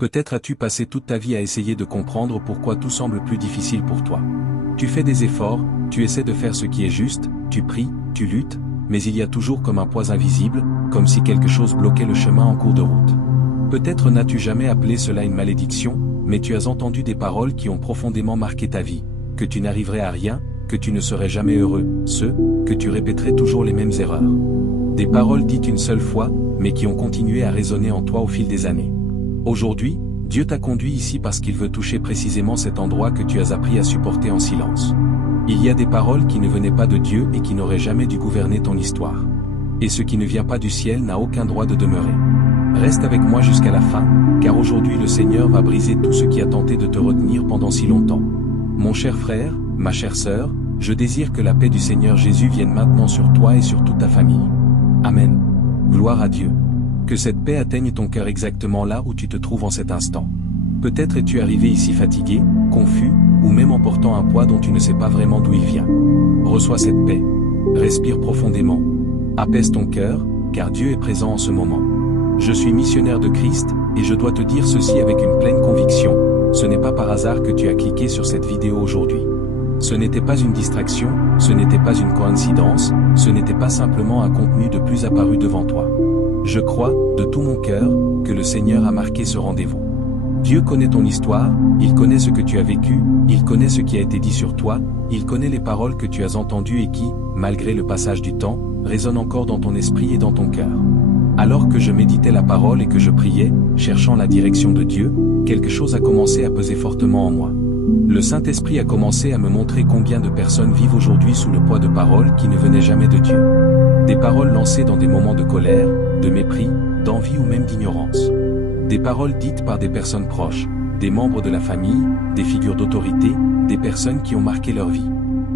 Peut-être as-tu passé toute ta vie à essayer de comprendre pourquoi tout semble plus difficile pour toi. Tu fais des efforts, tu essaies de faire ce qui est juste, tu pries, tu luttes, mais il y a toujours comme un poids invisible, comme si quelque chose bloquait le chemin en cours de route. Peut-être n'as-tu jamais appelé cela une malédiction, mais tu as entendu des paroles qui ont profondément marqué ta vie, que tu n'arriverais à rien, que tu ne serais jamais heureux, que tu répéterais toujours les mêmes erreurs. Des paroles dites une seule fois, mais qui ont continué à résonner en toi au fil des années. Aujourd'hui, Dieu t'a conduit ici parce qu'il veut toucher précisément cet endroit que tu as appris à supporter en silence. Il y a des paroles qui ne venaient pas de Dieu et qui n'auraient jamais dû gouverner ton histoire. Et ce qui ne vient pas du ciel n'a aucun droit de demeurer. Reste avec moi jusqu'à la fin, car aujourd'hui le Seigneur va briser tout ce qui a tenté de te retenir pendant si longtemps. Mon cher frère, ma chère sœur, je désire que la paix du Seigneur Jésus vienne maintenant sur toi et sur toute ta famille. Amen. Gloire à Dieu. Que cette paix atteigne ton cœur exactement là où tu te trouves en cet instant. Peut-être es-tu arrivé ici fatigué, confus, ou même en portant un poids dont tu ne sais pas vraiment d'où il vient. Reçois cette paix. Respire profondément. Apaise ton cœur, car Dieu est présent en ce moment. Je suis missionnaire de Christ, et je dois te dire ceci avec une pleine conviction, ce n'est pas par hasard que tu as cliqué sur cette vidéo aujourd'hui. Ce n'était pas une distraction, ce n'était pas une coïncidence, ce n'était pas simplement un contenu de plus apparu devant toi. Je crois, de tout mon cœur, que le Seigneur a marqué ce rendez-vous. Dieu connaît ton histoire, il connaît ce que tu as vécu, il connaît ce qui a été dit sur toi, il connaît les paroles que tu as entendues et qui, malgré le passage du temps, résonnent encore dans ton esprit et dans ton cœur. Alors que je méditais la parole et que je priais, cherchant la direction de Dieu, quelque chose a commencé à peser fortement en moi. Le Saint-Esprit a commencé à me montrer combien de personnes vivent aujourd'hui sous le poids de paroles qui ne venaient jamais de Dieu. Des paroles lancées dans des moments de colère, de mépris, d'envie ou même d'ignorance. Des paroles dites par des personnes proches, des membres de la famille, des figures d'autorité, des personnes qui ont marqué leur vie.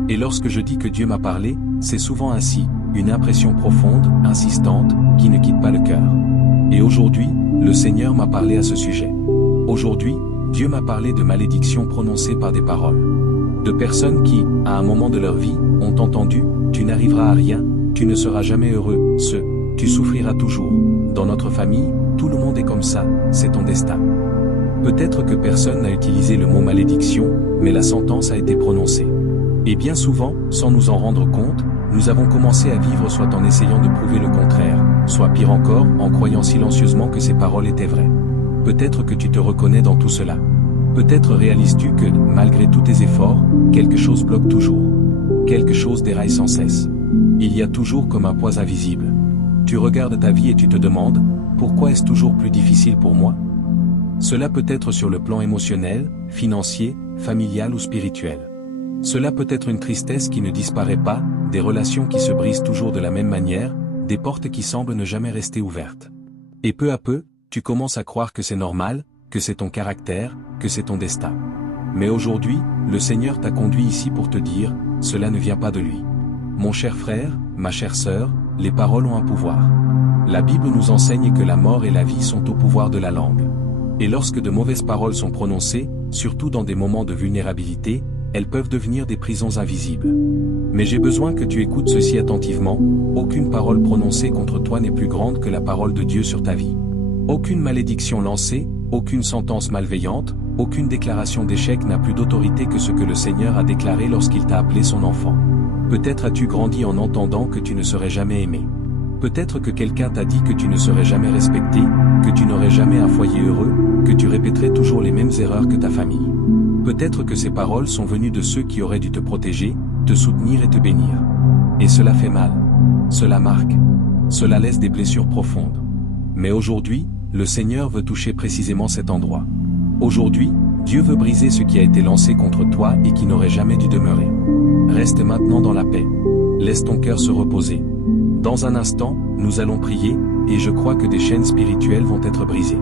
Et lorsque je dis que Dieu m'a parlé, c'est souvent ainsi, une impression profonde, insistante, qui ne quitte pas le cœur. Et aujourd'hui, le Seigneur m'a parlé à ce sujet. Aujourd'hui, Dieu m'a parlé de malédictions prononcées par des paroles. De personnes qui, à un moment de leur vie, ont entendu « Tu n'arriveras à rien, tu ne seras jamais heureux, tu souffriras toujours. Dans notre famille, tout le monde est comme ça, c'est ton destin. » Peut-être que personne n'a utilisé le mot malédiction, mais la sentence a été prononcée. Et bien souvent, sans nous en rendre compte, nous avons commencé à vivre soit en essayant de prouver le contraire, soit pire encore, en croyant silencieusement que ces paroles étaient vraies. Peut-être que tu te reconnais dans tout cela. Peut-être réalises-tu que, malgré tous tes efforts, quelque chose bloque toujours. Quelque chose déraille sans cesse. Il y a toujours comme un poids invisible. Tu regardes ta vie et tu te demandes, pourquoi est-ce toujours plus difficile pour moi? Cela peut être sur le plan émotionnel, financier, familial ou spirituel. Cela peut être une tristesse qui ne disparaît pas, des relations qui se brisent toujours de la même manière, des portes qui semblent ne jamais rester ouvertes. Et peu à peu, tu commences à croire que c'est normal, que c'est ton caractère, que c'est ton destin. Mais aujourd'hui, le Seigneur t'a conduit ici pour te dire, cela ne vient pas de lui. Mon cher frère, ma chère sœur, les paroles ont un pouvoir. La Bible nous enseigne que la mort et la vie sont au pouvoir de la langue. Et lorsque de mauvaises paroles sont prononcées, surtout dans des moments de vulnérabilité, elles peuvent devenir des prisons invisibles. Mais j'ai besoin que tu écoutes ceci attentivement, aucune parole prononcée contre toi n'est plus grande que la parole de Dieu sur ta vie. Aucune malédiction lancée, aucune sentence malveillante, aucune déclaration d'échec n'a plus d'autorité que ce que le Seigneur a déclaré lorsqu'il t'a appelé son enfant. Peut-être as-tu grandi en entendant que tu ne serais jamais aimé. Peut-être que quelqu'un t'a dit que tu ne serais jamais respecté, que tu n'aurais jamais un foyer heureux, que tu répéterais toujours les mêmes erreurs que ta famille. Peut-être que ces paroles sont venues de ceux qui auraient dû te protéger, te soutenir et te bénir. Et cela fait mal. Cela marque. Cela laisse des blessures profondes. Mais aujourd'hui, le Seigneur veut toucher précisément cet endroit. Aujourd'hui, Dieu veut briser ce qui a été lancé contre toi et qui n'aurait jamais dû demeurer. Reste maintenant dans la paix. Laisse ton cœur se reposer. Dans un instant, nous allons prier, et je crois que des chaînes spirituelles vont être brisées.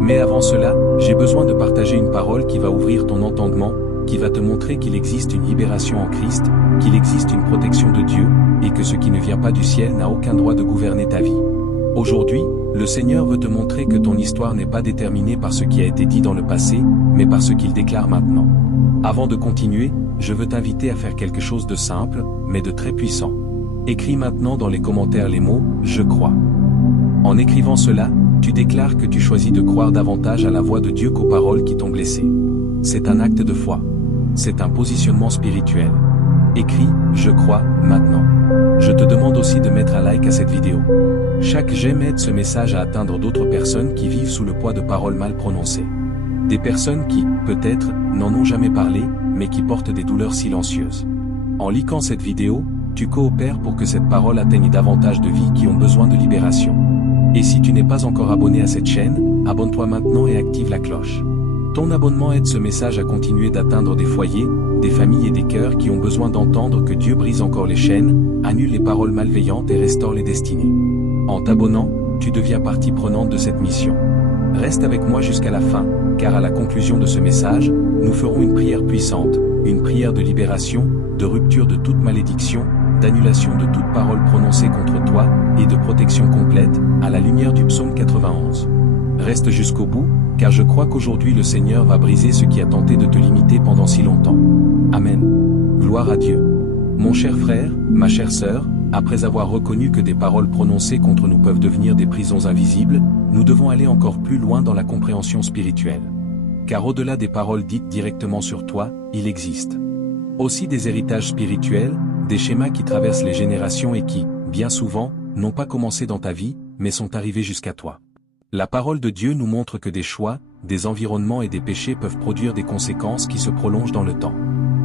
Mais avant cela, j'ai besoin de partager une parole qui va ouvrir ton entendement, qui va te montrer qu'il existe une libération en Christ, qu'il existe une protection de Dieu, et que ce qui ne vient pas du ciel n'a aucun droit de gouverner ta vie. Aujourd'hui, le Seigneur veut te montrer que ton histoire n'est pas déterminée par ce qui a été dit dans le passé, mais par ce qu'il déclare maintenant. Avant de continuer, je veux t'inviter à faire quelque chose de simple, mais de très puissant. Écris maintenant dans les commentaires les mots « Je crois ». En écrivant cela, Tu déclares que tu choisis de croire davantage à la voix de Dieu qu'aux paroles qui t'ont blessé. C'est un acte de foi. C'est un positionnement spirituel. Écris « Je crois » maintenant. Je te demande aussi de mettre un like à cette vidéo. Chaque j'aime aide ce message à atteindre d'autres personnes qui vivent sous le poids de paroles mal prononcées. Des personnes qui, peut-être, n'en ont jamais parlé, mais qui portent des douleurs silencieuses. En likant cette vidéo, tu coopères pour que cette parole atteigne davantage de vies qui ont besoin de libération. Et si tu n'es pas encore abonné à cette chaîne, abonne-toi maintenant et active la cloche. Ton abonnement aide ce message à continuer d'atteindre des foyers, des familles et des cœurs qui ont besoin d'entendre que Dieu brise encore les chaînes, annule les paroles malveillantes et restaure les destinées. En t'abonnant, tu deviens partie prenante de cette mission. Reste avec moi jusqu'à la fin, car à la conclusion de ce message, nous ferons une prière puissante, une prière de libération, de rupture de toute malédiction, d'annulation de toute parole prononcée contre toi, et de protection complète, à la lumière du psaume 91. Reste jusqu'au bout, car je crois qu'aujourd'hui le Seigneur va briser ce qui a tenté de te limiter pendant si longtemps. Amen. Gloire à Dieu. Mon cher frère, ma chère sœur, après avoir reconnu que des paroles prononcées contre nous peuvent devenir des prisons invisibles, nous devons aller encore plus loin dans la compréhension spirituelle. Car au-delà des paroles dites directement sur toi, il existe aussi des héritages spirituels, des schémas qui traversent les générations et qui, bien souvent, n'ont pas commencé dans ta vie, mais sont arrivés jusqu'à toi. La parole de Dieu nous montre que des choix, des environnements et des péchés peuvent produire des conséquences qui se prolongent dans le temps.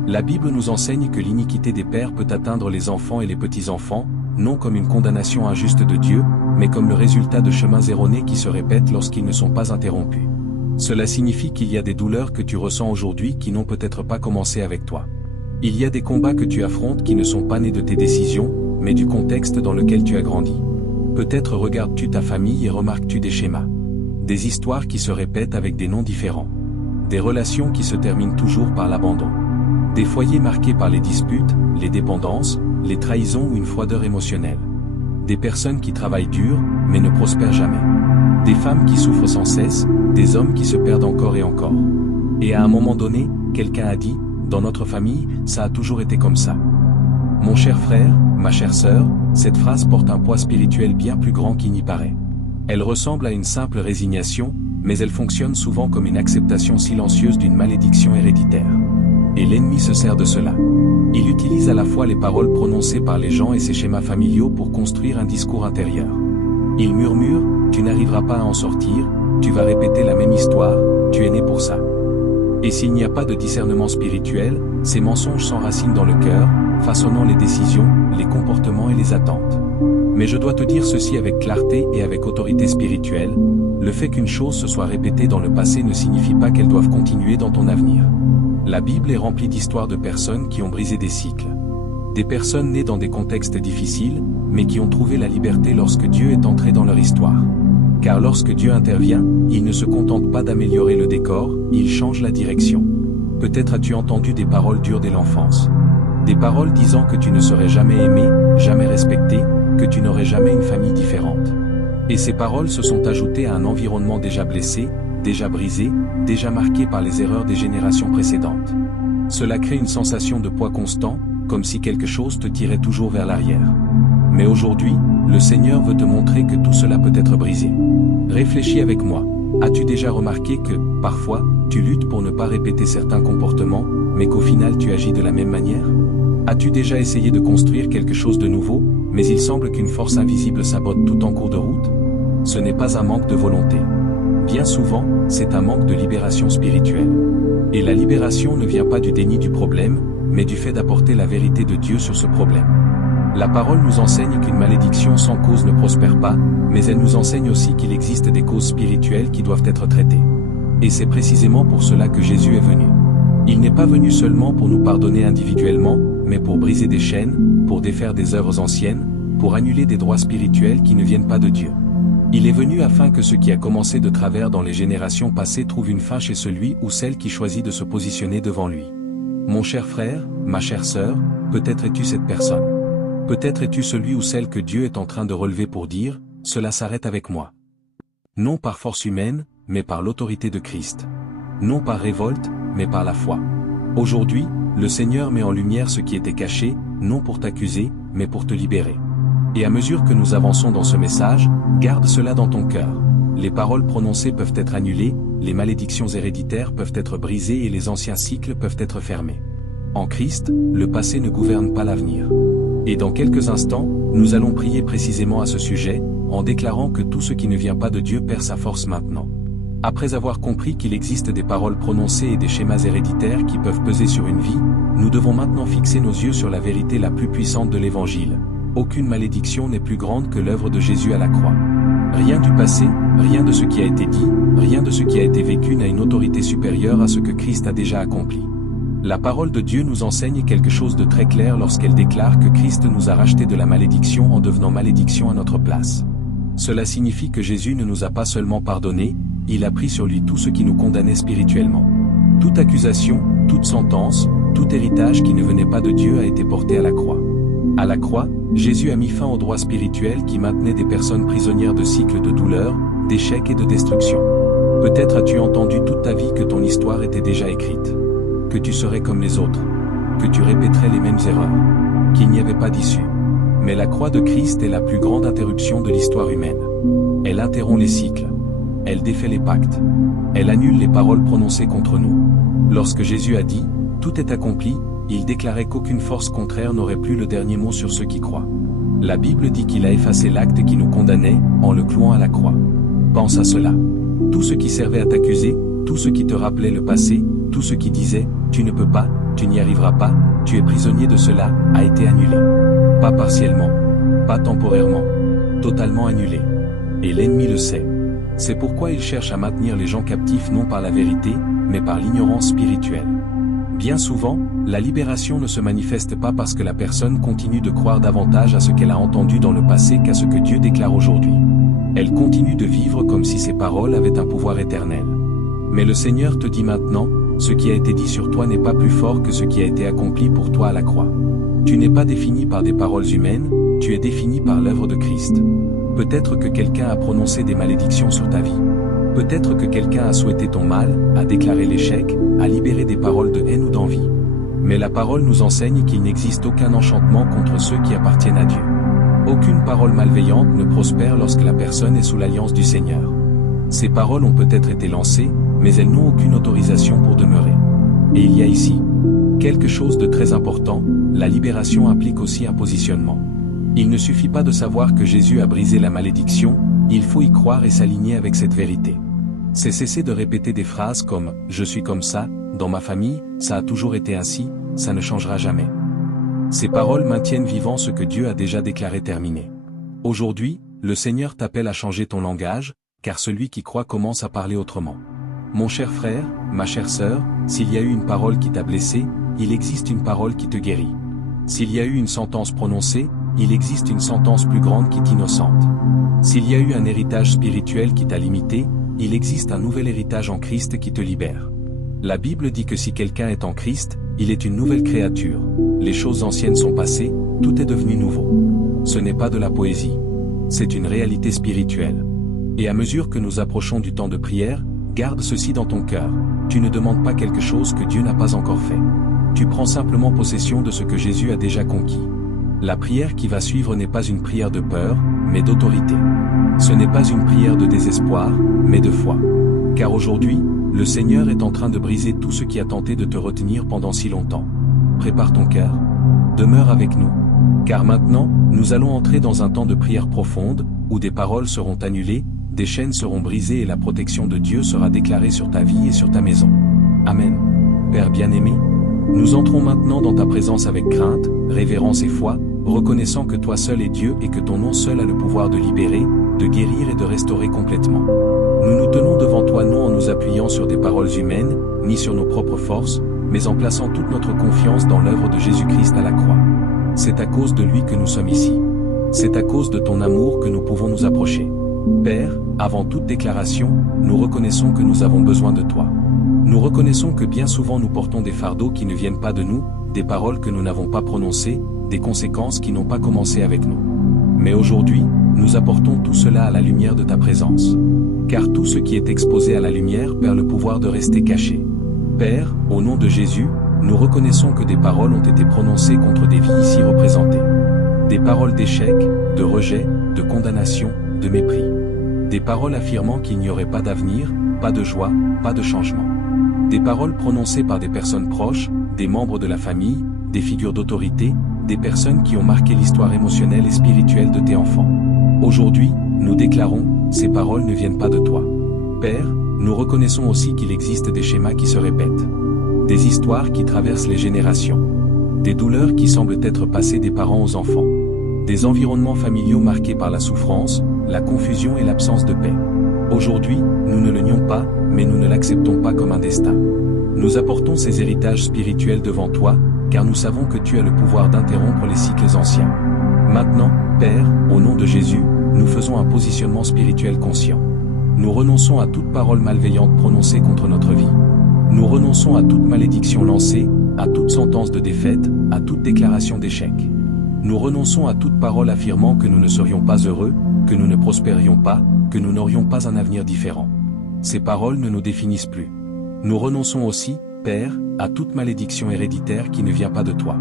La Bible nous enseigne que l'iniquité des pères peut atteindre les enfants et les petits-enfants, non comme une condamnation injuste de Dieu, mais comme le résultat de chemins erronés qui se répètent lorsqu'ils ne sont pas interrompus. Cela signifie qu'il y a des douleurs que tu ressens aujourd'hui qui n'ont peut-être pas commencé avec toi. Il y a des combats que tu affrontes qui ne sont pas nés de tes décisions, mais du contexte dans lequel tu as grandi. Peut-être regardes-tu ta famille et remarques-tu des schémas. Des histoires qui se répètent avec des noms différents. Des relations qui se terminent toujours par l'abandon. Des foyers marqués par les disputes, les dépendances, les trahisons ou une froideur émotionnelle. Des personnes qui travaillent dur, mais ne prospèrent jamais. Des femmes qui souffrent sans cesse, des hommes qui se perdent encore et encore. Et à un moment donné, quelqu'un a dit, dans notre famille, ça a toujours été comme ça. Mon cher frère, ma chère sœur, cette phrase porte un poids spirituel bien plus grand qu'il n'y paraît. Elle ressemble à une simple résignation, mais elle fonctionne souvent comme une acceptation silencieuse d'une malédiction héréditaire. Et l'ennemi se sert de cela. Il utilise à la fois les paroles prononcées par les gens et ses schémas familiaux pour construire un discours intérieur. Il murmure, tu n'arriveras pas à en sortir, tu vas répéter la même histoire, tu es né pour ça. Et s'il n'y a pas de discernement spirituel, ces mensonges s'enracinent dans le cœur, façonnant les décisions, les comportements et les attentes. Mais je dois te dire ceci avec clarté et avec autorité spirituelle, le fait qu'une chose se soit répétée dans le passé ne signifie pas qu'elle doive continuer dans ton avenir. La Bible est remplie d'histoires de personnes qui ont brisé des cycles. Des personnes nées dans des contextes difficiles, mais qui ont trouvé la liberté lorsque Dieu est entré dans leur histoire. Car lorsque Dieu intervient, il ne se contente pas d'améliorer le décor, il change la direction. Peut-être as-tu entendu des paroles dures dès l'enfance. Des paroles disant que tu ne serais jamais aimé, jamais respecté, que tu n'aurais jamais une famille différente. Et ces paroles se sont ajoutées à un environnement déjà blessé, déjà brisé, déjà marqué par les erreurs des générations précédentes. Cela crée une sensation de poids constant, comme si quelque chose te tirait toujours vers l'arrière. Mais aujourd'hui, le Seigneur veut te montrer que tout cela peut être brisé. Réfléchis avec moi. As-tu déjà remarqué que, parfois, tu luttes pour ne pas répéter certains comportements, mais qu'au final tu agis de la même manière? As-tu déjà essayé de construire quelque chose de nouveau, mais il semble qu'une force invisible sabote tout en cours de route? Ce n'est pas un manque de volonté. Bien souvent, c'est un manque de libération spirituelle. Et la libération ne vient pas du déni du problème, mais du fait d'apporter la vérité de Dieu sur ce problème. La parole nous enseigne qu'une malédiction sans cause ne prospère pas, mais elle nous enseigne aussi qu'il existe des causes spirituelles qui doivent être traitées. Et c'est précisément pour cela que Jésus est venu. Il n'est pas venu seulement pour nous pardonner individuellement, mais pour briser des chaînes, pour défaire des œuvres anciennes, pour annuler des droits spirituels qui ne viennent pas de Dieu. Il est venu afin que ce qui a commencé de travers dans les générations passées trouve une fin chez celui ou celle qui choisit de se positionner devant lui. Mon cher frère, ma chère sœur, peut-être es-tu cette personne. Peut-être es-tu celui ou celle que Dieu est en train de relever pour dire, « Cela s'arrête avec moi ». Non par force humaine, mais par l'autorité de Christ. Non par révolte, mais par la foi. Aujourd'hui, le Seigneur met en lumière ce qui était caché, non pour t'accuser, mais pour te libérer. Et à mesure que nous avançons dans ce message, garde cela dans ton cœur. les paroles prononcées peuvent être annulées, les malédictions héréditaires peuvent être brisées et les anciens cycles peuvent être fermés. En Christ, le passé ne gouverne pas l'avenir. Et dans quelques instants, nous allons prier précisément à ce sujet, en déclarant que tout ce qui ne vient pas de Dieu perd sa force maintenant. Après avoir compris qu'il existe des paroles prononcées et des schémas héréditaires qui peuvent peser sur une vie, nous devons maintenant fixer nos yeux sur la vérité la plus puissante de l'Évangile. Aucune malédiction n'est plus grande que l'œuvre de Jésus à la croix. Rien du passé, rien de ce qui a été dit, rien de ce qui a été vécu n'a une autorité supérieure à ce que Christ a déjà accompli. La parole de Dieu nous enseigne quelque chose de très clair lorsqu'elle déclare que Christ nous a rachetés de la malédiction en devenant malédiction à notre place. Cela signifie que Jésus ne nous a pas seulement pardonné, il a pris sur lui tout ce qui nous condamnait spirituellement. Toute accusation, toute sentence, tout héritage qui ne venait pas de Dieu a été porté à la croix. À la croix, Jésus a mis fin au droit spirituel qui maintenait des personnes prisonnières de cycles de douleur, d'échecs et de destruction. Peut-être as-tu entendu toute ta vie que ton histoire était déjà écrite, que tu serais comme les autres, que tu répéterais les mêmes erreurs, qu'il n'y avait pas d'issue. Mais la croix de Christ est la plus grande interruption de l'histoire humaine. Elle interrompt les cycles. Elle défait les pactes. Elle annule les paroles prononcées contre nous. Lorsque Jésus a dit « Tout est accompli », il déclarait qu'aucune force contraire n'aurait plus le dernier mot sur ceux qui croient. La Bible dit qu'il a effacé l'acte qui nous condamnait, en le clouant à la croix. Pense à cela. Tout ce qui servait à t'accuser, tout ce qui te rappelait le passé, tout ce qui disait « Tu ne peux pas, tu n'y arriveras pas, tu es prisonnier de cela », a été annulé. Pas partiellement, pas temporairement, totalement annulé. Et l'ennemi le sait. C'est pourquoi il cherche à maintenir les gens captifs non par la vérité, mais par l'ignorance spirituelle. Bien souvent, la libération ne se manifeste pas parce que la personne continue de croire davantage à ce qu'elle a entendu dans le passé qu'à ce que Dieu déclare aujourd'hui. Elle continue de vivre comme si ses paroles avaient un pouvoir éternel. Mais le Seigneur te dit maintenant, ce qui a été dit sur toi n'est pas plus fort que ce qui a été accompli pour toi à la croix. Tu n'es pas défini par des paroles humaines, tu es défini par l'œuvre de Christ. Peut-être que quelqu'un a prononcé des malédictions sur ta vie. Peut-être que quelqu'un a souhaité ton mal, a déclaré l'échec, a libéré des paroles de haine ou d'envie. Mais la parole nous enseigne qu'il n'existe aucun enchantement contre ceux qui appartiennent à Dieu. Aucune parole malveillante ne prospère lorsque la personne est sous l'alliance du Seigneur. Ces paroles ont peut-être été lancées, mais elles n'ont aucune autorisation pour demeurer. Et il y a ici quelque chose de très important, la libération implique aussi un positionnement. Il ne suffit pas de savoir que Jésus a brisé la malédiction, il faut y croire et s'aligner avec cette vérité. C'est cesser de répéter des phrases comme « je suis comme ça »,« dans ma famille, ça a toujours été ainsi, ça ne changera jamais ». Ces paroles maintiennent vivant ce que Dieu a déjà déclaré terminé. Aujourd'hui, le Seigneur t'appelle à changer ton langage, car celui qui croit commence à parler autrement. Mon cher frère, ma chère sœur, s'il y a eu une parole qui t'a blessé, il existe une parole qui te guérit. S'il y a eu une sentence prononcée, il existe une sentence plus grande qui t'innocente. S'il y a eu un héritage spirituel qui t'a limité, il existe un nouvel héritage en Christ qui te libère. La Bible dit que si quelqu'un est en Christ, il est une nouvelle créature. Les choses anciennes sont passées, tout est devenu nouveau. Ce n'est pas de la poésie. C'est une réalité spirituelle. Et à mesure que nous approchons du temps de prière, garde ceci dans ton cœur. Tu ne demandes pas quelque chose que Dieu n'a pas encore fait. Tu prends simplement possession de ce que Jésus a déjà conquis. La prière qui va suivre n'est pas une prière de peur, mais d'autorité. Ce n'est pas une prière de désespoir, mais de foi. Car aujourd'hui, le Seigneur est en train de briser tout ce qui a tenté de te retenir pendant si longtemps. Prépare ton cœur. Demeure avec nous. Car maintenant, nous allons entrer dans un temps de prière profonde, où des paroles seront annulées, des chaînes seront brisées et la protection de Dieu sera déclarée sur ta vie et sur ta maison. Amen. Père bien-aimé, nous entrons maintenant dans ta présence avec crainte, révérence et foi, reconnaissant que toi seul es Dieu et que ton nom seul a le pouvoir de libérer, de guérir et de restaurer complètement. Nous nous tenons devant toi non en nous appuyant sur des paroles humaines, ni sur nos propres forces, mais en plaçant toute notre confiance dans l'œuvre de Jésus-Christ à la croix. C'est à cause de lui que nous sommes ici. C'est à cause de ton amour que nous pouvons nous approcher. Père, avant toute déclaration, nous reconnaissons que nous avons besoin de toi. Nous reconnaissons que bien souvent nous portons des fardeaux qui ne viennent pas de nous, des paroles que nous n'avons pas prononcées, des conséquences qui n'ont pas commencé avec nous. Mais aujourd'hui, nous apportons tout cela à la lumière de ta présence. Car tout ce qui est exposé à la lumière perd le pouvoir de rester caché. Père, au nom de Jésus, nous reconnaissons que des paroles ont été prononcées contre des vies ici représentées. Des paroles d'échec, de rejet, de condamnation, de mépris. Des paroles affirmant qu'il n'y aurait pas d'avenir, pas de joie, pas de changement. Des paroles prononcées par des personnes proches, des membres de la famille, des figures d'autorité, des personnes qui ont marqué l'histoire émotionnelle et spirituelle de tes enfants. Aujourd'hui, nous déclarons, ces paroles ne viennent pas de toi. Père, nous reconnaissons aussi qu'il existe des schémas qui se répètent. Des histoires qui traversent les générations. Des douleurs qui semblent être passées des parents aux enfants. Des environnements familiaux marqués par la souffrance, la confusion et l'absence de paix. Aujourd'hui, nous ne le nions pas, mais nous ne l'acceptons pas comme un destin. Nous apportons ces héritages spirituels devant toi, car nous savons que tu as le pouvoir d'interrompre les cycles anciens. Maintenant, Père, au nom de Jésus, nous faisons un positionnement spirituel conscient. Nous renonçons à toute parole malveillante prononcée contre notre vie. Nous renonçons à toute malédiction lancée, à toute sentence de défaite, à toute déclaration d'échec. Nous renonçons à toute parole affirmant que nous ne serions pas heureux, que nous ne prospérions pas, que nous n'aurions pas un avenir différent. Ces paroles ne nous définissent plus. Nous renonçons aussi, Père, à toute malédiction héréditaire qui ne vient pas de toi.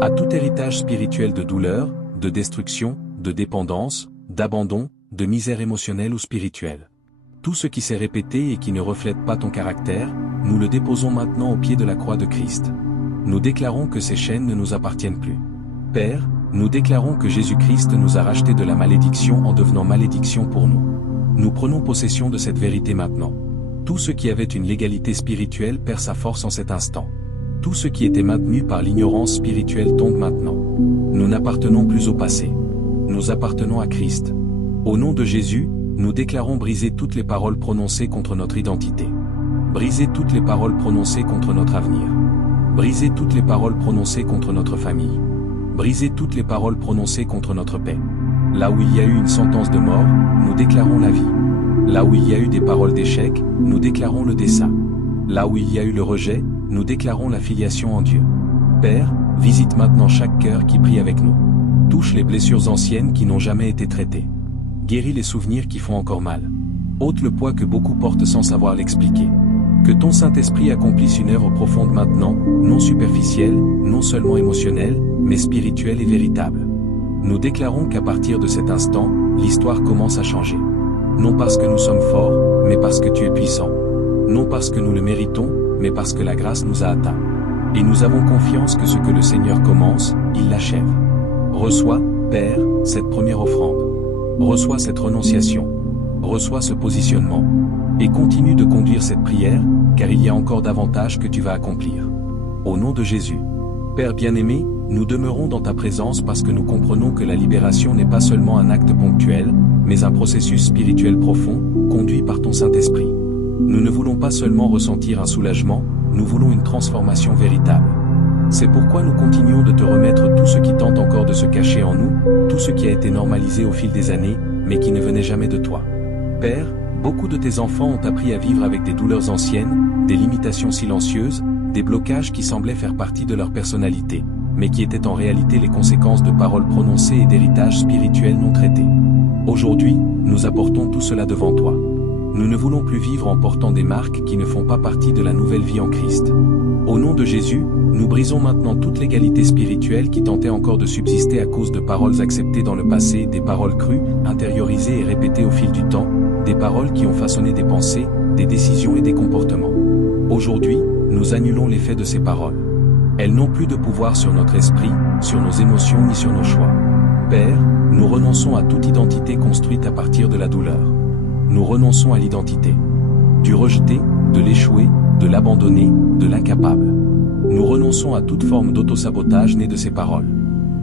À tout héritage spirituel de douleur, de destruction, de dépendance, d'abandon, de misère émotionnelle ou spirituelle. Tout ce qui s'est répété et qui ne reflète pas ton caractère, nous le déposons maintenant au pied de la croix de Christ. Nous déclarons que ces chaînes ne nous appartiennent plus. Père, nous déclarons que Jésus-Christ nous a rachetés de la malédiction en devenant malédiction pour nous. Nous prenons possession de cette vérité maintenant. Tout ce qui avait une légalité spirituelle perd sa force en cet instant. Tout ce qui était maintenu par l'ignorance spirituelle tombe maintenant. Nous n'appartenons plus au passé. Nous appartenons à Christ. Au nom de Jésus, nous déclarons briser toutes les paroles prononcées contre notre identité. Briser toutes les paroles prononcées contre notre avenir. Briser toutes les paroles prononcées contre notre famille. Briser toutes les paroles prononcées contre notre paix. Là où il y a eu une sentence de mort, nous déclarons la vie. Là où il y a eu des paroles d'échec, nous déclarons le dessein. Là où il y a eu le rejet, nous déclarons la filiation en Dieu. Père, visite maintenant chaque cœur qui prie avec nous. Touche les blessures anciennes qui n'ont jamais été traitées. Guéris les souvenirs qui font encore mal. Ôte le poids que beaucoup portent sans savoir l'expliquer. Que ton Saint-Esprit accomplisse une œuvre profonde maintenant, non superficielle, non seulement émotionnelle, mais spirituelle et véritable. Nous déclarons qu'à partir de cet instant, l'histoire commence à changer. Non parce que nous sommes forts, mais parce que tu es puissant. Non parce que nous le méritons, mais parce que la grâce nous a atteints. Et nous avons confiance que ce que le Seigneur commence, il l'achève. Reçois, Père, cette première offrande. Reçois cette renonciation. Reçois ce positionnement. Et continue de conduire cette prière, car il y a encore davantage que tu vas accomplir. Au nom de Jésus. Père bien-aimé, nous demeurons dans ta présence parce que nous comprenons que la libération n'est pas seulement un acte ponctuel, mais un processus spirituel profond, conduit par ton Saint-Esprit. Nous ne voulons pas seulement ressentir un soulagement, nous voulons une transformation véritable. C'est pourquoi nous continuons de te remettre tout ce qui tente encore de se cacher en nous, tout ce qui a été normalisé au fil des années, mais qui ne venait jamais de toi. Père, beaucoup de tes enfants ont appris à vivre avec des douleurs anciennes, des limitations silencieuses, des blocages qui semblaient faire partie de leur personnalité, mais qui étaient en réalité les conséquences de paroles prononcées et d'héritages spirituels non traités. Aujourd'hui, nous apportons tout cela devant toi. Nous ne voulons plus vivre en portant des marques qui ne font pas partie de la nouvelle vie en Christ. Au nom de Jésus, nous brisons maintenant toute l'égalité spirituelle qui tentait encore de subsister à cause de paroles acceptées dans le passé, des paroles crues, intériorisées et répétées au fil du temps, des paroles qui ont façonné des pensées, des décisions et des comportements. Aujourd'hui, nous annulons l'effet de ces paroles. Elles n'ont plus de pouvoir sur notre esprit, sur nos émotions ni sur nos choix. Père, nous renonçons à toute identité construite à partir de la douleur. Nous renonçons à l'identité du rejeté, de l'échoué, de l'abandonné, de l'incapable. Nous renonçons à toute forme d'autosabotage née de ces paroles.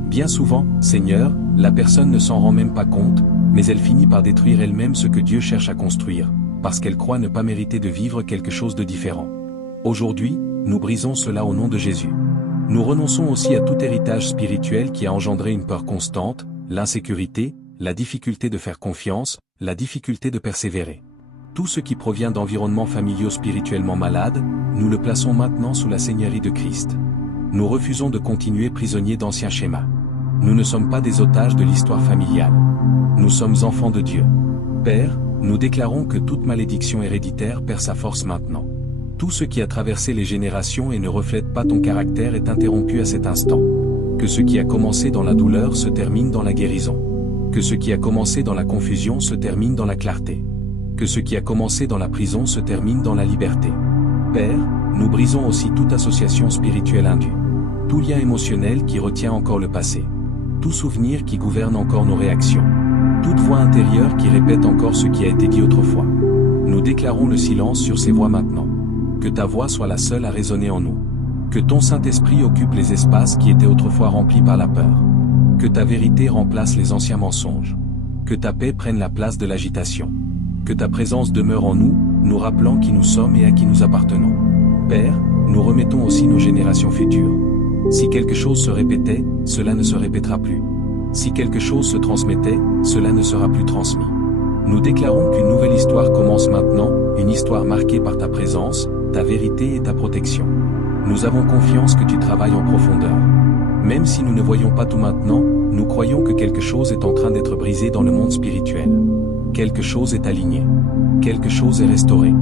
Bien souvent, Seigneur, la personne ne s'en rend même pas compte, mais elle finit par détruire elle-même ce que Dieu cherche à construire, parce qu'elle croit ne pas mériter de vivre quelque chose de différent. Aujourd'hui, nous brisons cela au nom de Jésus. Nous renonçons aussi à tout héritage spirituel qui a engendré une peur constante, l'insécurité, la difficulté de faire confiance, la difficulté de persévérer. Tout ce qui provient d'environnements familiaux spirituellement malades, nous le plaçons maintenant sous la seigneurie de Christ. Nous refusons de continuer prisonniers d'anciens schémas. Nous ne sommes pas des otages de l'histoire familiale. Nous sommes enfants de Dieu. Père, nous déclarons que toute malédiction héréditaire perd sa force maintenant. Tout ce qui a traversé les générations et ne reflète pas ton caractère est interrompu à cet instant. Que ce qui a commencé dans la douleur se termine dans la guérison. Que ce qui a commencé dans la confusion se termine dans la clarté. Que ce qui a commencé dans la prison se termine dans la liberté. Père, nous brisons aussi toute association spirituelle indue. Tout lien émotionnel qui retient encore le passé. Tout souvenir qui gouverne encore nos réactions. Toute voix intérieure qui répète encore ce qui a été dit autrefois. Nous déclarons le silence sur ces voix maintenant. Que ta voix soit la seule à résonner en nous. Que ton Saint-Esprit occupe les espaces qui étaient autrefois remplis par la peur. Que ta vérité remplace les anciens mensonges. Que ta paix prenne la place de l'agitation. Que ta présence demeure en nous, nous rappelant qui nous sommes et à qui nous appartenons. Père, nous remettons aussi nos générations futures. Si quelque chose se répétait, cela ne se répétera plus. Si quelque chose se transmettait, cela ne sera plus transmis. Nous déclarons qu'une nouvelle histoire commence maintenant, une histoire marquée par ta présence, ta vérité et ta protection. Nous avons confiance que tu travailles en profondeur. Même si nous ne voyons pas tout maintenant, nous croyons que quelque chose est en train d'être brisé dans le monde spirituel. Quelque chose est aligné. Quelque chose est restauré.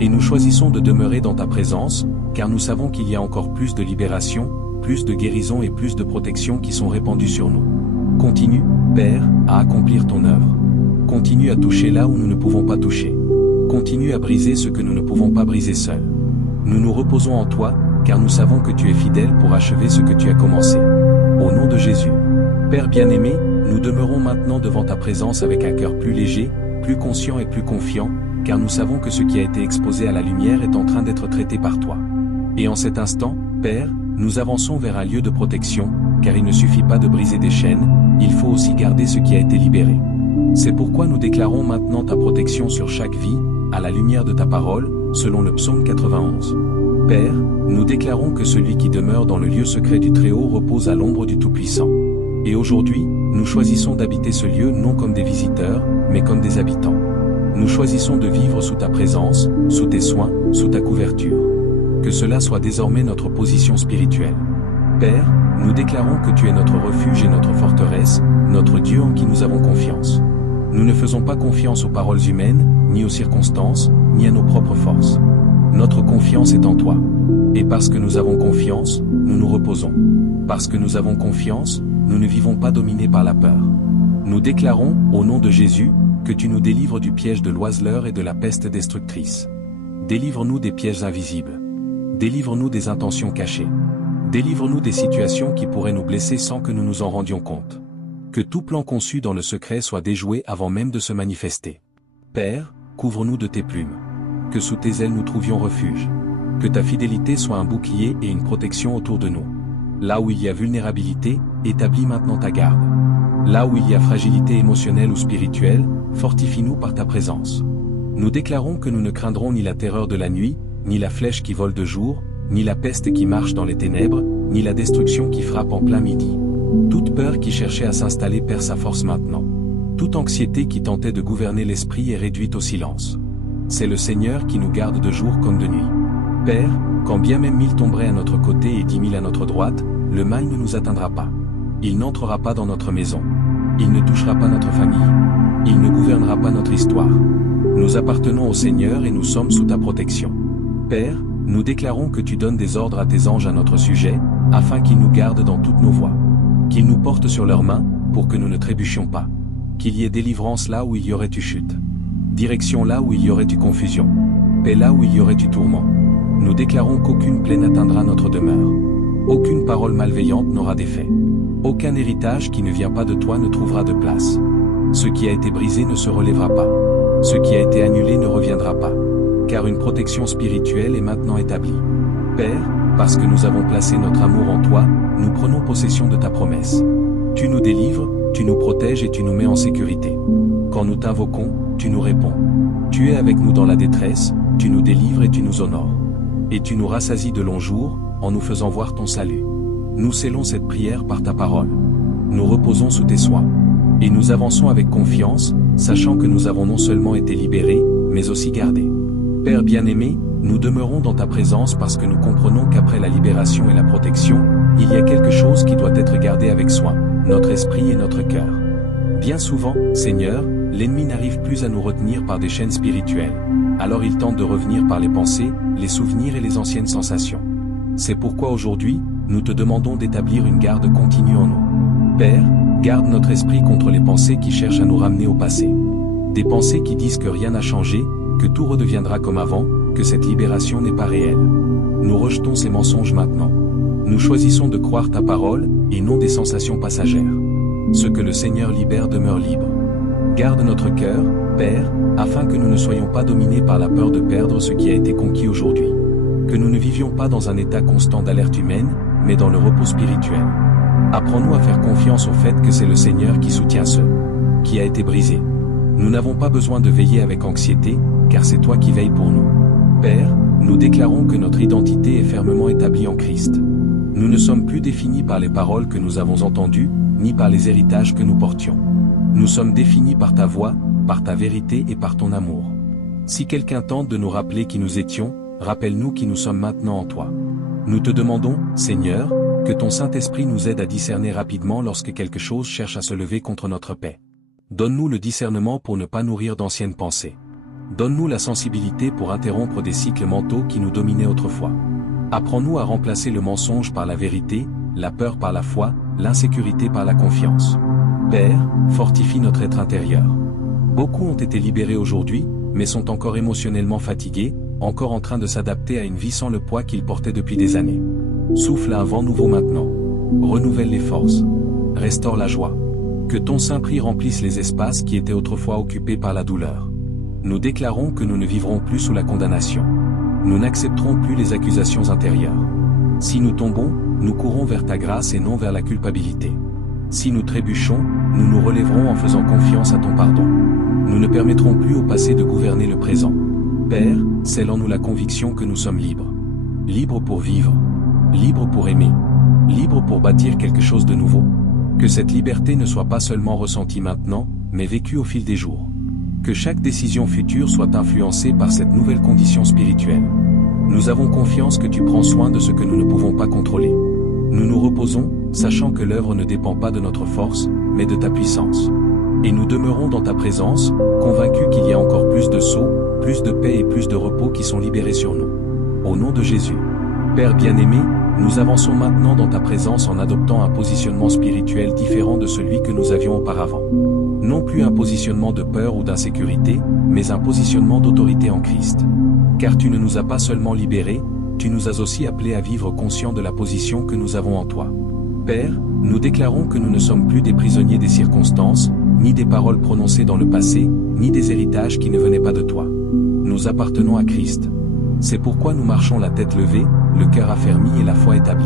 Et nous choisissons de demeurer dans ta présence, car nous savons qu'il y a encore plus de libération, plus de guérison et plus de protection qui sont répandues sur nous. Continue, Père, à accomplir ton œuvre. Continue à toucher là où nous ne pouvons pas toucher. Continue à briser ce que nous ne pouvons pas briser seuls. Nous nous reposons en toi, car nous savons que tu es fidèle pour achever ce que tu as commencé. Au nom de Jésus. Père bien-aimé, nous demeurons maintenant devant ta présence avec un cœur plus léger, plus conscient et plus confiant, car nous savons que ce qui a été exposé à la lumière est en train d'être traité par toi. Et en cet instant, Père, nous avançons vers un lieu de protection, car il ne suffit pas de briser des chaînes, il faut aussi garder ce qui a été libéré. C'est pourquoi nous déclarons maintenant ta protection sur chaque vie, à la lumière de ta parole, selon le psaume 91. Père, nous déclarons que celui qui demeure dans le lieu secret du Très-Haut repose à l'ombre du Tout-Puissant. Et aujourd'hui, nous choisissons d'habiter ce lieu non comme des visiteurs, mais comme des habitants. Nous choisissons de vivre sous ta présence, sous tes soins, sous ta couverture. Que cela soit désormais notre position spirituelle. Père, nous déclarons que tu es notre refuge et notre forteresse, notre Dieu en qui nous avons confiance. Nous ne faisons pas confiance aux paroles humaines, ni aux circonstances, ni à nos propres forces. Notre confiance est en toi. Et parce que nous avons confiance, nous nous reposons. Parce que nous avons confiance, nous ne vivons pas dominés par la peur. Nous déclarons, au nom de Jésus, que tu nous délivres du piège de l'oiseleur et de la peste destructrice. Délivre-nous des pièges invisibles. Délivre-nous des intentions cachées. Délivre-nous des situations qui pourraient nous blesser sans que nous nous en rendions compte. Que tout plan conçu dans le secret soit déjoué avant même de se manifester. Père, couvre-nous de tes plumes. Que sous tes ailes nous trouvions refuge. Que ta fidélité soit un bouclier et une protection autour de nous. Là où il y a vulnérabilité, établis maintenant ta garde. Là où il y a fragilité émotionnelle ou spirituelle, fortifie-nous par ta présence. Nous déclarons que nous ne craindrons ni la terreur de la nuit, ni la flèche qui vole de jour, ni la peste qui marche dans les ténèbres, ni la destruction qui frappe en plein midi. Toute peur qui cherchait à s'installer perd sa force maintenant. Toute anxiété qui tentait de gouverner l'esprit est réduite au silence. C'est le Seigneur qui nous garde de jour comme de nuit. Père, quand bien même 1000 tomberaient à notre côté et 10 000 à notre droite, le mal ne nous atteindra pas. Il n'entrera pas dans notre maison. Il ne touchera pas notre famille. Il ne gouvernera pas notre histoire. Nous appartenons au Seigneur et nous sommes sous ta protection. Père, nous déclarons que tu donnes des ordres à tes anges à notre sujet, afin qu'ils nous gardent dans toutes nos voies. Qu'ils nous portent sur leurs mains, pour que nous ne trébuchions pas. Qu'il y ait délivrance là où il y aurait eu chute. Direction là où il y aurait eu confusion. Paix là où il y aurait eu tourment. Nous déclarons qu'aucune plaie n'atteindra notre demeure. Aucune parole malveillante n'aura d'effet. Aucun héritage qui ne vient pas de toi ne trouvera de place. Ce qui a été brisé ne se relèvera pas. Ce qui a été annulé ne reviendra pas. Car une protection spirituelle est maintenant établie. Père, parce que nous avons placé notre amour en toi, nous prenons possession de ta promesse. Tu nous délivres, tu nous protèges et tu nous mets en sécurité. Quand nous t'invoquons, tu nous réponds. Tu es avec nous dans la détresse, tu nous délivres et tu nous honores. Et tu nous rassasies de longs jours, en nous faisant voir ton salut. Nous scellons cette prière par ta parole. Nous reposons sous tes soins. Et nous avançons avec confiance, sachant que nous avons non seulement été libérés, mais aussi gardés. Père bien-aimé, nous demeurons dans ta présence parce que nous comprenons qu'après la libération et la protection, il y a quelque chose qui doit être gardé avec soin, notre esprit et notre cœur. Bien souvent, Seigneur, l'ennemi n'arrive plus à nous retenir par des chaînes spirituelles. Alors il tente de revenir par les pensées, les souvenirs et les anciennes sensations. C'est pourquoi aujourd'hui, nous te demandons d'établir une garde continue en nous. Père, Garde notre esprit contre les pensées qui cherchent à nous ramener au passé. Des pensées qui disent que rien n'a changé, que tout redeviendra comme avant, que cette libération n'est pas réelle. Nous rejetons ces mensonges maintenant. Nous choisissons de croire ta parole, et non des sensations passagères. Ce que le Seigneur libère demeure libre. Garde notre cœur, Père, afin que nous ne soyons pas dominés par la peur de perdre ce qui a été conquis aujourd'hui. Que nous ne vivions pas dans un état constant d'alerte humaine, mais dans le repos spirituel. Apprends-nous à faire confiance au fait que c'est le Seigneur qui soutient ce qui a été brisé. Nous n'avons pas besoin de veiller avec anxiété, car c'est toi qui veilles pour nous. Père, nous déclarons que notre identité est fermement établie en Christ. Nous ne sommes plus définis par les paroles que nous avons entendues, ni par les héritages que nous portions. Nous sommes définis par ta voix, par ta vérité et par ton amour. Si quelqu'un tente de nous rappeler qui nous étions, rappelle-nous qui nous sommes maintenant en toi. Nous te demandons, Seigneur, que ton Saint-Esprit nous aide à discerner rapidement lorsque quelque chose cherche à se lever contre notre paix. Donne-nous le discernement pour ne pas nourrir d'anciennes pensées. Donne-nous la sensibilité pour interrompre des cycles mentaux qui nous dominaient autrefois. Apprends-nous à remplacer le mensonge par la vérité, la peur par la foi, l'insécurité par la confiance. Père, fortifie notre être intérieur. Beaucoup ont été libérés aujourd'hui, mais sont encore émotionnellement fatigués, encore en train de s'adapter à une vie sans le poids qu'ils portaient depuis des années. Souffle un vent nouveau maintenant. Renouvelle les forces. Restaure la joie. Que ton Saint-Prix remplisse les espaces qui étaient autrefois occupés par la douleur. Nous déclarons que nous ne vivrons plus sous la condamnation. Nous n'accepterons plus les accusations intérieures. Si nous tombons, nous courons vers ta grâce et non vers la culpabilité. Si nous trébuchons, nous nous relèverons en faisant confiance à ton pardon. Nous ne permettrons plus au passé de gouverner le présent. Père, scelle en nous la conviction que nous sommes libres. Libres pour vivre. Libres pour aimer. Libres pour bâtir quelque chose de nouveau. Que cette liberté ne soit pas seulement ressentie maintenant, mais vécue au fil des jours. Que chaque décision future soit influencée par cette nouvelle condition spirituelle. Nous avons confiance que tu prends soin de ce que nous ne pouvons pas contrôler. Nous nous reposons, sachant que l'œuvre ne dépend pas de notre force, mais de ta puissance. Et nous demeurons dans ta présence, convaincus qu'il y a encore plus de sauts, plus de paix et plus de repos qui sont libérés sur nous. Au nom de Jésus. Père bien-aimé, nous avançons maintenant dans ta présence en adoptant un positionnement spirituel différent de celui que nous avions auparavant. Non plus un positionnement de peur ou d'insécurité, mais un positionnement d'autorité en Christ. Car tu ne nous as pas seulement libérés, tu nous as aussi appelés à vivre conscients de la position que nous avons en toi. Père, nous déclarons que nous ne sommes plus des prisonniers des circonstances, ni des paroles prononcées dans le passé, ni des héritages qui ne venaient pas de toi. Nous appartenons à Christ. C'est pourquoi nous marchons la tête levée, le cœur affermi et la foi établie.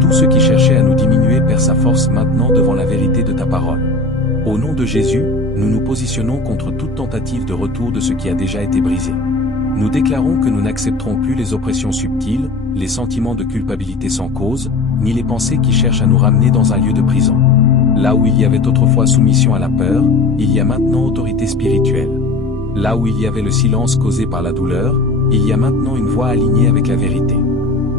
Tout ce qui cherchait à nous diminuer perd sa force maintenant devant la vérité de ta parole. Au nom de Jésus, nous nous positionnons contre toute tentative de retour de ce qui a déjà été brisé. Nous déclarons que nous n'accepterons plus les oppressions subtiles, les sentiments de culpabilité sans cause, ni les pensées qui cherchent à nous ramener dans un lieu de prison. Là où il y avait autrefois soumission à la peur, il y a maintenant autorité spirituelle. Là où il y avait le silence causé par la douleur, il y a maintenant une voix alignée avec la vérité.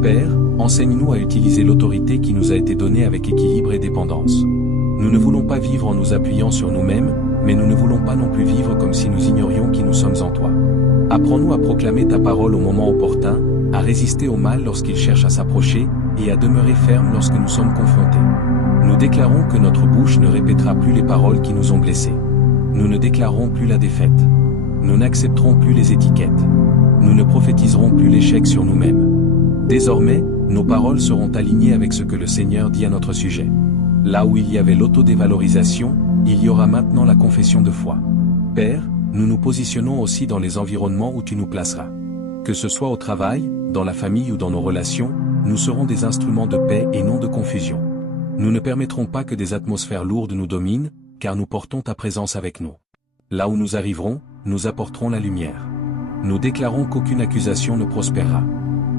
Père, enseigne-nous à utiliser l'autorité qui nous a été donnée avec équilibre et dépendance. Nous ne voulons pas vivre en nous appuyant sur nous-mêmes, mais nous ne voulons pas non plus vivre comme si nous ignorions qui nous sommes en toi. Apprends-nous à proclamer ta parole au moment opportun, à résister au mal lorsqu'il cherche à s'approcher, et à demeurer ferme lorsque nous sommes confrontés. Nous déclarons que notre bouche ne répétera plus les paroles qui nous ont blessés. Nous ne déclarerons plus la défaite. Nous n'accepterons plus les étiquettes. Nous ne prophétiserons plus l'échec sur nous-mêmes. Désormais, nos paroles seront alignées avec ce que le Seigneur dit à notre sujet. Là où il y avait l'autodévalorisation, il y aura maintenant la confession de foi. Père, nous nous positionnons aussi dans les environnements où tu nous placeras. Que ce soit au travail, dans la famille ou dans nos relations, nous serons des instruments de paix et non de confusion. Nous ne permettrons pas que des atmosphères lourdes nous dominent, car nous portons ta présence avec nous. Là où nous arriverons, nous apporterons la lumière. Nous déclarons qu'aucune accusation ne prospérera.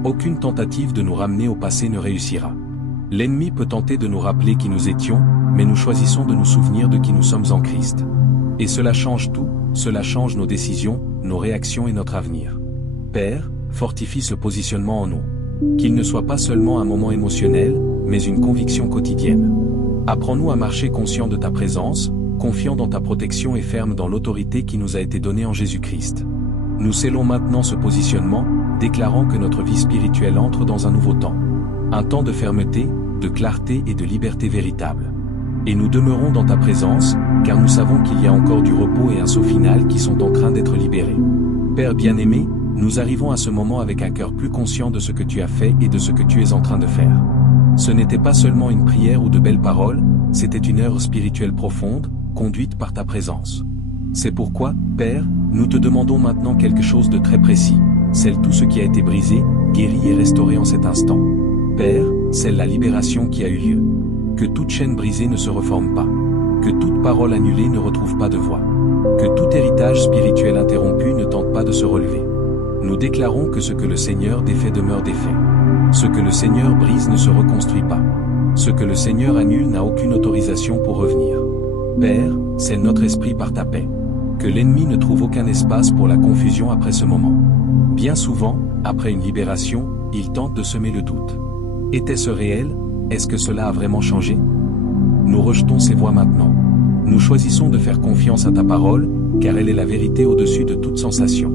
Aucune tentative de nous ramener au passé ne réussira. L'ennemi peut tenter de nous rappeler qui nous étions, mais nous choisissons de nous souvenir de qui nous sommes en Christ. Et cela change tout, cela change nos décisions, nos réactions et notre avenir. Père, fortifie ce positionnement en nous. Qu'il ne soit pas seulement un moment émotionnel, mais une conviction quotidienne. Apprends-nous à marcher conscient de ta présence, confiant dans ta protection et ferme dans l'autorité qui nous a été donnée en Jésus-Christ. Nous scellons maintenant ce positionnement, déclarant que notre vie spirituelle entre dans un nouveau temps. Un temps de fermeté, de clarté et de liberté véritable. Et nous demeurons dans ta présence, car nous savons qu'il y a encore du repos et un saut final qui sont en train d'être libérés. Père bien-aimé, nous arrivons à ce moment avec un cœur plus conscient de ce que tu as fait et de ce que tu es en train de faire. Ce n'était pas seulement une prière ou de belles paroles, c'était une œuvre spirituelle profonde, conduite par ta présence. C'est pourquoi, Père, nous te demandons maintenant quelque chose de très précis, scelle tout ce qui a été brisé, guéri et restauré en cet instant. Père, scelle la libération qui a eu lieu. Que toute chaîne brisée ne se reforme pas. Que toute parole annulée ne retrouve pas de voix. Que tout héritage spirituel interrompu ne tente pas de se relever. Nous déclarons que ce que le Seigneur défait demeure défait. Ce que le Seigneur brise ne se reconstruit pas. Ce que le Seigneur annule n'a aucune autorisation pour revenir. Père, scelle notre esprit par ta paix. Que l'ennemi ne trouve aucun espace pour la confusion après ce moment. Bien souvent, après une libération, il tente de semer le doute. Était-ce réel? Est-ce que cela a vraiment changé? Nous rejetons ces voix maintenant. Nous choisissons de faire confiance à ta parole, car elle est la vérité au-dessus de toute sensation.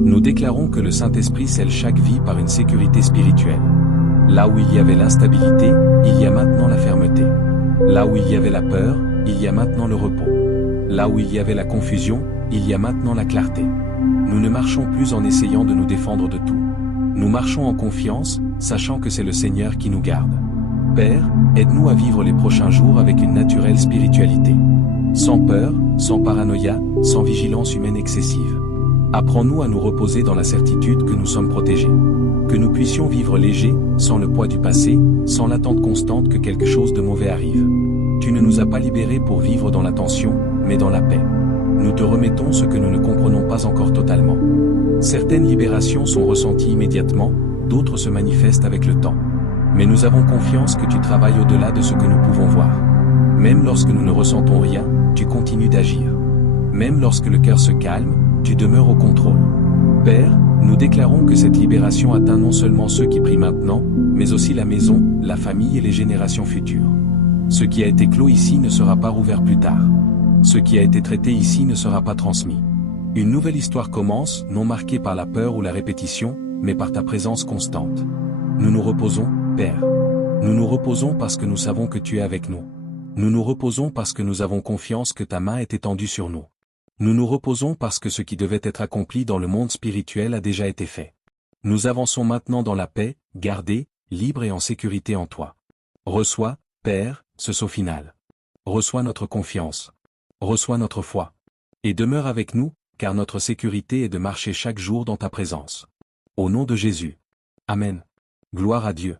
Nous déclarons que le Saint-Esprit scelle chaque vie par une sécurité spirituelle. Là où il y avait l'instabilité, il y a maintenant la fermeté. Là où il y avait la peur, il y a maintenant le repos. Là où il y avait la confusion, il y a maintenant la clarté. Nous ne marchons plus en essayant de nous défendre de tout. Nous marchons en confiance, sachant que c'est le Seigneur qui nous garde. Père, aide-nous à vivre les prochains jours avec une naturelle spiritualité. Sans peur, sans paranoïa, sans vigilance humaine excessive. Apprends-nous à nous reposer dans la certitude que nous sommes protégés. Que nous puissions vivre léger, sans le poids du passé, sans l'attente constante que quelque chose de mauvais arrive. Tu ne nous as pas libérés pour vivre dans la tension, mais dans la paix. Nous te remettons ce que nous ne comprenons pas encore totalement. Certaines libérations sont ressenties immédiatement, d'autres se manifestent avec le temps. Mais nous avons confiance que tu travailles au-delà de ce que nous pouvons voir. Même lorsque nous ne ressentons rien, tu continues d'agir. Même lorsque le cœur se calme, tu demeures au contrôle. Père, nous déclarons que cette libération atteint non seulement ceux qui prient maintenant, mais aussi la maison, la famille et les générations futures. Ce qui a été clos ici ne sera pas rouvert plus tard. Ce qui a été traité ici ne sera pas transmis. Une nouvelle histoire commence, non marquée par la peur ou la répétition, mais par ta présence constante. Nous nous reposons, Père. Nous nous reposons parce que nous savons que tu es avec nous. Nous nous reposons parce que nous avons confiance que ta main est étendue sur nous. Nous nous reposons parce que ce qui devait être accompli dans le monde spirituel a déjà été fait. Nous avançons maintenant dans la paix, gardés, libres et en sécurité en toi. Reçois, Père, ce saut final. Reçois notre confiance. Reçois notre foi. Et demeure avec nous, car notre sécurité est de marcher chaque jour dans ta présence. Au nom de Jésus. Amen. Gloire à Dieu.